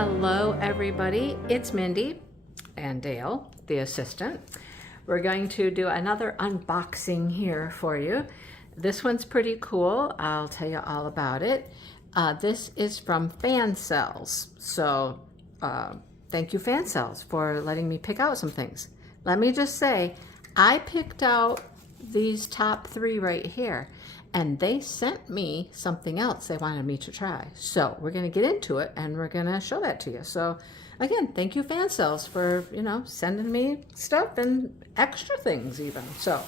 Hello everybody, it's Mindy and Dale, the assistant. We're going to do another unboxing here for you. This one's pretty cool. I'll tell you all about it. This is from Fansells. So thank you Fansells for letting me pick out some things. Let me just say, I picked out these top 3 right here. And they sent me something else they wanted me to try. So we're going to get into it and we're going to show that to you. So again, thank you Fansells for, sending me stuff and extra things even. So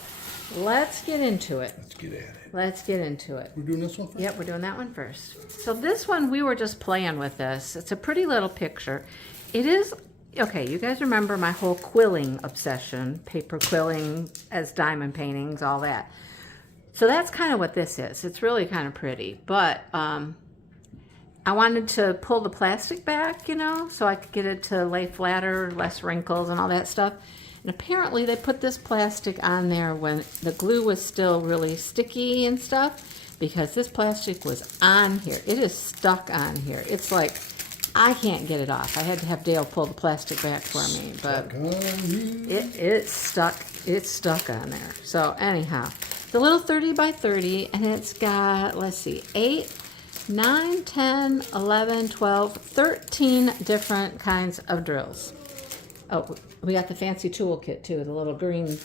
let's get into it. Let's get at it. Let's get into it. We're doing this one first? Yep, we're doing that one first. So this one, we were just playing with this. It's a pretty little picture. It is, okay, you guys remember my whole quilling obsession, paper quilling as diamond paintings, all that. So that's kind of what this is. It's really kind of pretty, but I wanted to pull the plastic back, so I could get it to lay flatter, less wrinkles and all that stuff. And apparently they put this plastic on there when the glue was still really sticky and stuff, because this plastic was on here. It is stuck on here. It's like, I can't get it off. I had to have Dale pull the plastic back for me, but it's stuck on there. So anyhow, the little 30 by 30, and it's got, let's see, 8, 9, 10, 11, 12, 13 different kinds of drills. Oh, we got the fancy tool kit too, the little green,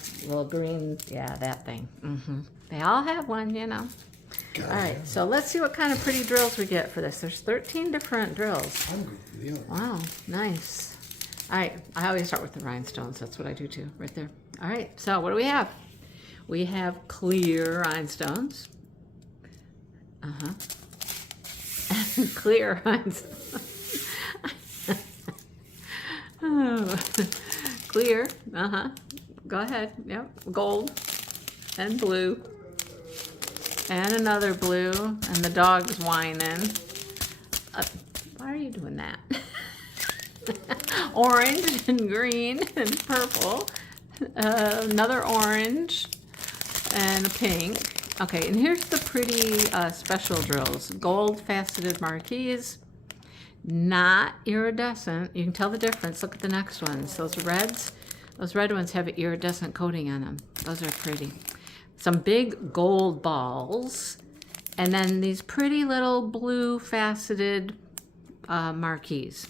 yeah, that thing. They all have one, All right, so let's see what kind of pretty drills we get for this. There's 13 different drills. I'm good for the other. Wow, nice. All right, I always start with the rhinestones. That's what I do too, right there. All right, so what do we have? We have clear rhinestones. Clear rhinestones. Oh. Clear. Go ahead. Yep. Gold and blue. And another blue. And the dog's whining. Why are you doing that? Orange and green and purple. Another orange. And a pink. Okay, and here's the pretty special drills. Gold faceted marquees, not iridescent. You can tell the difference. Look at the next ones. Those red ones have an iridescent coating on them. Those are pretty. Some big gold balls, and then these pretty little blue faceted marquees.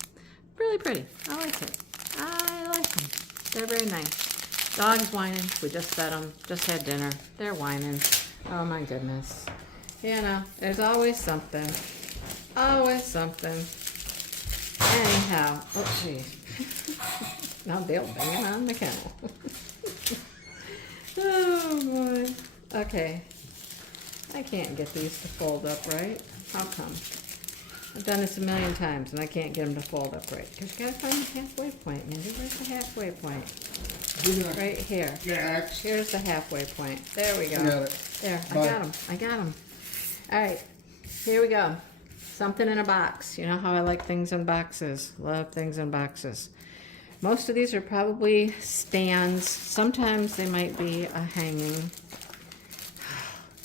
Really pretty. I like it. I like them. They're very nice. Dog's whining. We just fed them. Just had dinner. They're whining. Oh my goodness. There's always something. Always something. Anyhow. Oh, geez. Now Dale banging on the kennel. Oh boy. Okay. I can't get these to fold up right. How come? I've done this a million times and I can't get them to fold up right. Because you gotta find the halfway point, Mindy. Where's the halfway point? Right here. Yes. Here's the halfway point. There we go. Got it. There. Bye. I got them. All right. Here we go. Something in a box. You know how I like things in boxes. Love things in boxes. Most of these are probably stands. Sometimes they might be a hanging.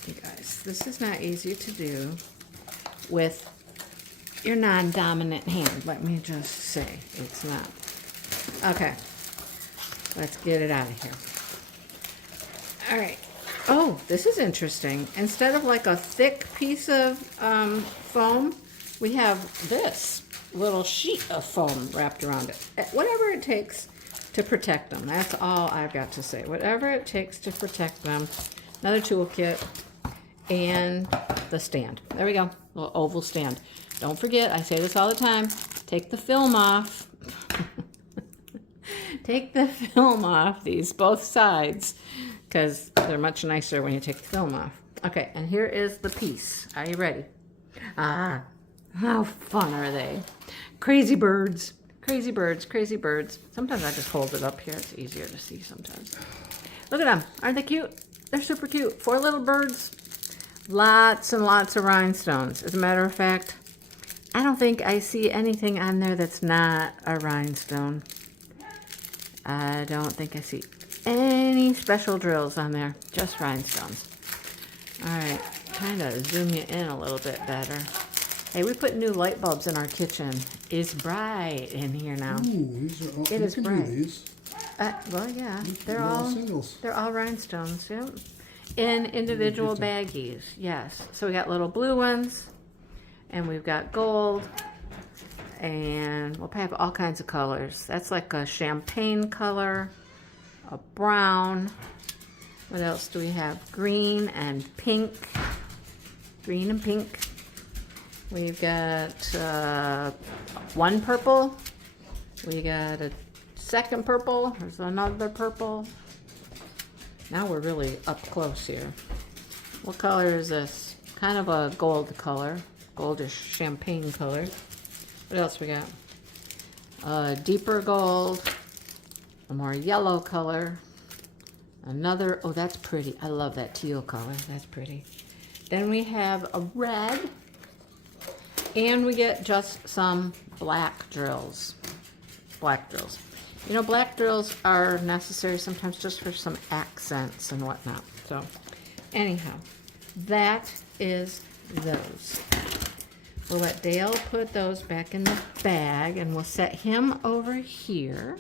You guys, this is not easy to do with your non-dominant hand. Let me just say it's not. Okay. Let's get it out of here. All right. Oh, this is interesting. Instead of like a thick piece of foam, we have this little sheet of foam wrapped around it. Whatever it takes to protect them. That's all I've got to say. Whatever it takes to protect them. Another toolkit and the stand. There we go. Little oval stand. Don't forget, I say this all the time, take the film off. Take the film off these both sides, because they're much nicer when you take the film off. Okay, and here is the piece. Are you ready? Ah, how fun are they? Crazy birds. Crazy birds, crazy birds. Sometimes I just hold it up here. It's easier to see sometimes. Look at them. Aren't they cute? They're super cute. 4 little birds. Lots and lots of rhinestones. As a matter of fact, I don't think I see anything on there that's not a rhinestone. I don't think I see any special drills on there. Just rhinestones. All right. Kind of zoom you in a little bit better. Hey, we put new light bulbs in our kitchen. It's bright in here now. Ooh, these are all, It is bright. These. Well, yeah, They're all singles. they're all rhinestones. Yep. In individual baggies. Yes. So we got little blue ones, and we've got gold, and we'll have all kinds of colors. That's like a champagne color, a brown. What else do we have? Green and pink. Green and pink. We've got one purple. We got a second purple. There's another purple. Now we're really up close here. What color is this? Kind of a gold color. Goldish champagne color. What else we got? A deeper gold. A more yellow color. Another, oh, that's pretty. I love that teal color. That's pretty. Then we have a red. And we get just some black drills. Black drills. You know, black drills are necessary sometimes just for some accents and whatnot. So, anyhow, that is those. We'll let Dale put those back in the bag, and we'll set him over here.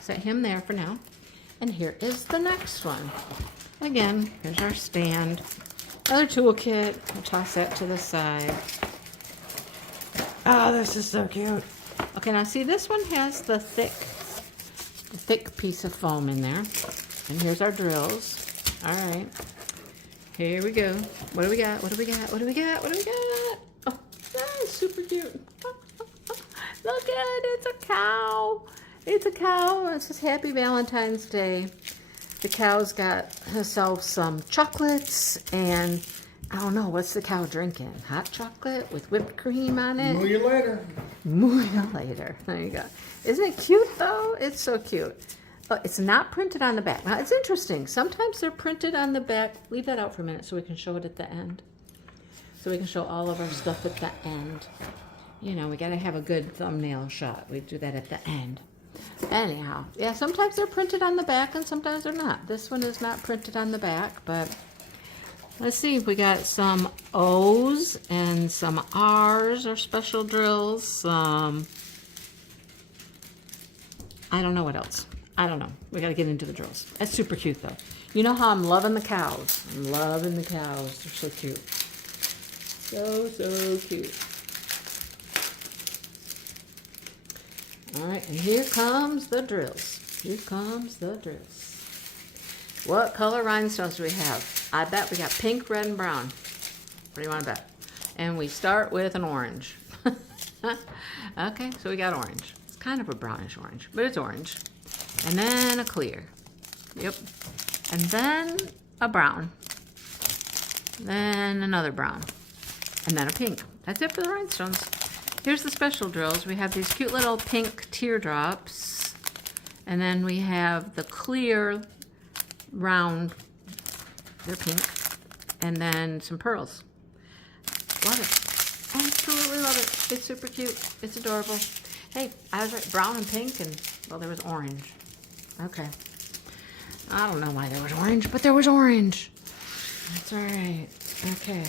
Set him there for now. And here is the next one. Again, here's our stand. Another toolkit. We'll toss that to the side. Oh, this is so cute. Okay, now see, this one has the thick piece of foam in there. And here's our drills. All right. Here we go. What do we got? What do we got? What do we got? What do we got? Oh, that's super cute. Look at it. It's a cow. It's a cow. It says Happy Valentine's Day. The cow's got herself some chocolates and I don't know, what's the cow drinking? Hot chocolate with whipped cream on it? Moo you later. Moo you later. There you go. Isn't it cute though? It's so cute. But it's not printed on the back. Now it's interesting. Sometimes they're printed on the back. Leave that out for a minute so we can show it at the end. So we can show all of our stuff at the end. You know, we got to have a good thumbnail shot. We do that at the end. Anyhow, yeah, sometimes they're printed on the back and sometimes they're not. This one is not printed on the back, but let's see. We got some O's and some R's or special drills. Some, I don't know what else. I don't know. We got to get into the drills. That's super cute though. You know how I'm loving the cows. I'm loving the cows. They're so cute. So cute. All right, and here comes the drills. Here comes the drills. What color rhinestones do we have? I bet we got pink, red, and brown. What do you want to bet? And we start with an orange. Okay, so we got orange. It's kind of a brownish orange, but it's orange. And then a clear. Yep. And then a brown. Then another brown. And then a pink. That's it for the rhinestones. Here's the special drills. We have these cute little pink teardrops. And then we have the clear round, they're pink. And then some pearls. Love it. Absolutely love it. It's super cute. It's adorable. Hey, I was right, brown and pink and, well, there was orange. Okay. I don't know why there was orange, but there was orange. That's all right. Okay.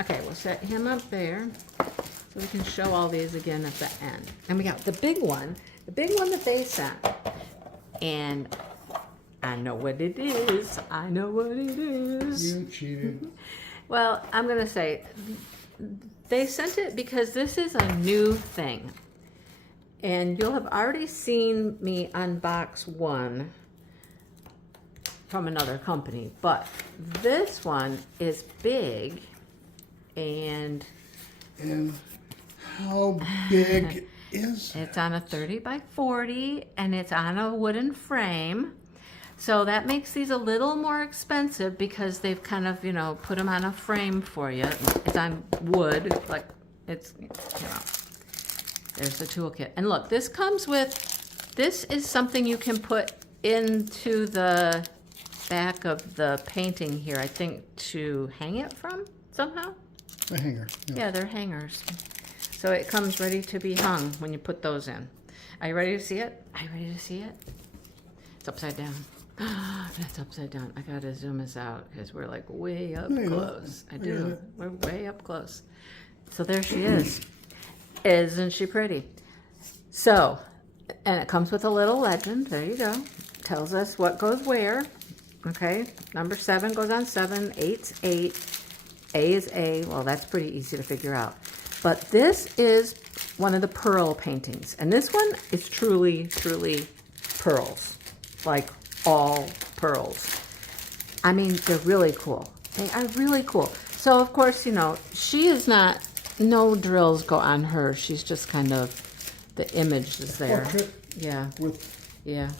Okay, we'll set him up there. So we can show all these again at the end. And we got the big one that they sent. And I know what it is. I know what it is. You cheated. Well, I'm going to say, they sent it because this is a new thing. And you'll have already seen me unbox one from another company. But this one is big and how big is it? It's on a 30 by 40 and it's on a wooden frame. So that makes these a little more expensive because they've kind of, you know, put them on a frame for you. It's on wood, like it's, you know, there's the toolkit. And look, this comes with, this is something you can put into the back of the painting here, I think, to hang it from somehow. A hanger. Yeah, they're hangers. So it comes ready to be hung when you put those in. Are you ready to see it? Are you ready to see it? It's upside down. That's upside down. I gotta zoom us out because we're like way up close. I do. We're way up close. So there she is. Isn't she pretty? So, and it comes with a little legend. There you go. Tells us what goes where. Okay, number 7 goes on 7, 8's 8, A is A. Well, that's pretty easy to figure out. But this is one of the pearl paintings. And this one is truly, truly pearls. Like all pearls. I mean, they're really cool. They are really cool. So, of course, you know, she is not, no drills go on her. She's just kind of, the image is there. Portrait Yeah. with Yeah.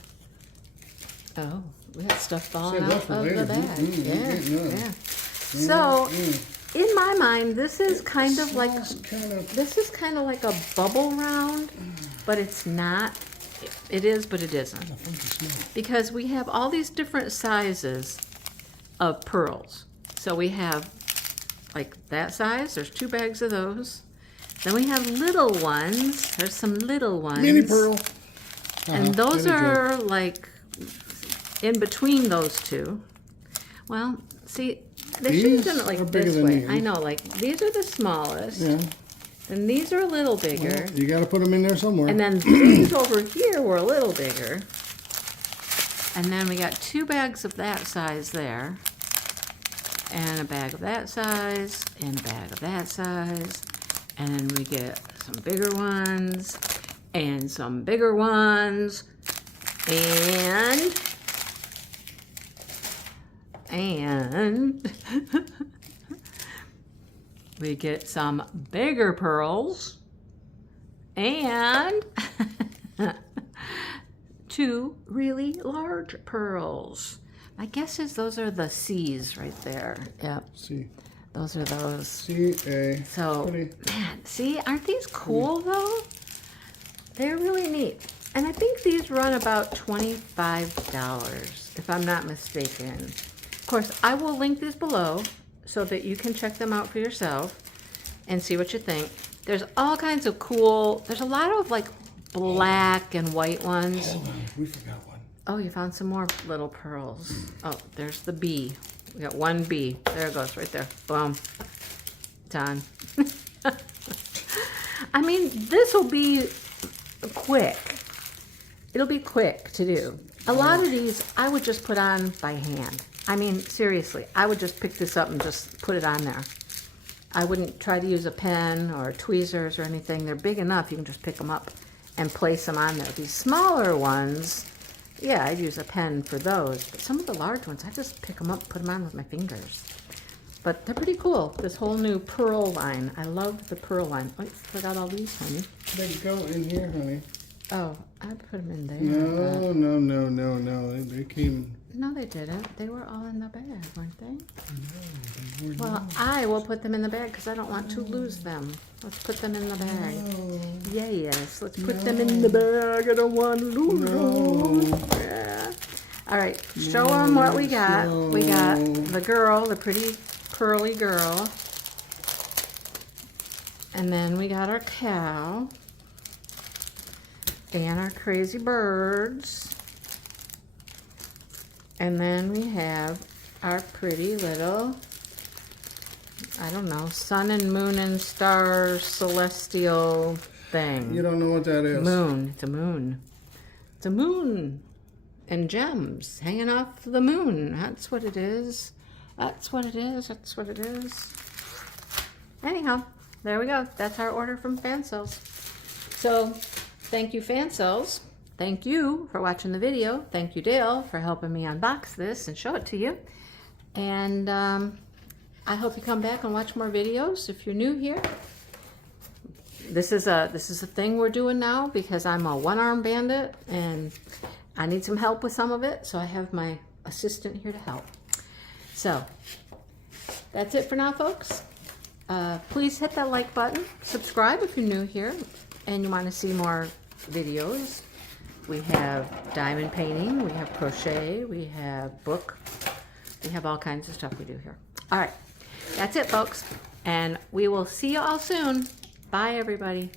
Oh, we got stuff falling Save that out for of later. the bag. Yeah. Yeah. So, in my mind, this is kind of like, kind of, this is kind of like a bubble round, but it's not. It is, but it isn't. a funky smell. Because we have all these different sizes of pearls. So we have like that size. There's 2 bags of those. Then we have little ones. There's some little ones. Mini pearl. And those are like in between those 2. Well, see, they should have done it like are bigger this than way. these. I know, like these are the smallest. Yeah. And these are a little bigger. You got to put them in there somewhere. And then these over here were a little bigger. And then we got 2 bags of that size there. And a bag of that size. And a bag of that size. And then we get some bigger ones. And some bigger ones. And we get some bigger pearls. And 2 really large pearls. My guess is those are the C's right there. Yep. C. Those are those. C-A. So, Pretty. man, see, aren't these cool though? They're really neat. And I think these run about $25, if I'm not mistaken. Of course, I will link these below so that you can check them out for yourself and see what you think. There's all kinds of cool, there's a lot of like black and white ones. Hold on, we forgot one. Oh, you found some more little pearls. Oh, there's the B. We got 1 B. There it goes, right there. Boom. Done. I mean, this will be quick. It'll be quick to do. A lot of these I would just put on by hand. I mean, seriously, I would just pick this up and just put it on there. I wouldn't try to use a pen or tweezers or anything. They're big enough, you can just pick them up and place them on there. These smaller ones, yeah, I'd use a pen for those. But some of the large ones, I just pick them up, put them on with my fingers. But they're pretty cool, this whole new pearl line. I love the pearl line. Oh, I forgot all these, honey. They go in here, honey. Oh, I put them in there. No. They came. No, they didn't. They were all in the bag, weren't they? No, they were Well, not. I will put them in the bag because I don't want to lose them. Let's put them in the bag. No. Yes, let's put them in the bag. I don't want to lose them. Yeah. All right, show them what we got. We got the girl, the pretty pearly girl. And then we got our cow. And our crazy birds. And then we have our pretty little, I don't know, sun and moon and star celestial thing. You don't know what that is. Moon. It's a moon. It's a moon. And gems hanging off the moon. That's what it is. That's what it is. That's what it is. Anyhow, there we go. That's our order from Fansells. So, thank you, Fansells. Thank you for watching the video. Thank you, Dale, for helping me unbox this and show it to you. And I hope you come back and watch more videos if you're new here. This is a thing we're doing now because I'm a one-arm bandit and I need some help with some of it. So I have my assistant here to help. So that's it for now, folks. Please hit that like button. Subscribe if you're new here and you want to see more videos. We have diamond painting, we have crochet, we have book, we have all kinds of stuff we do here. All right, that's it, folks, and we will see you all soon. Bye, everybody.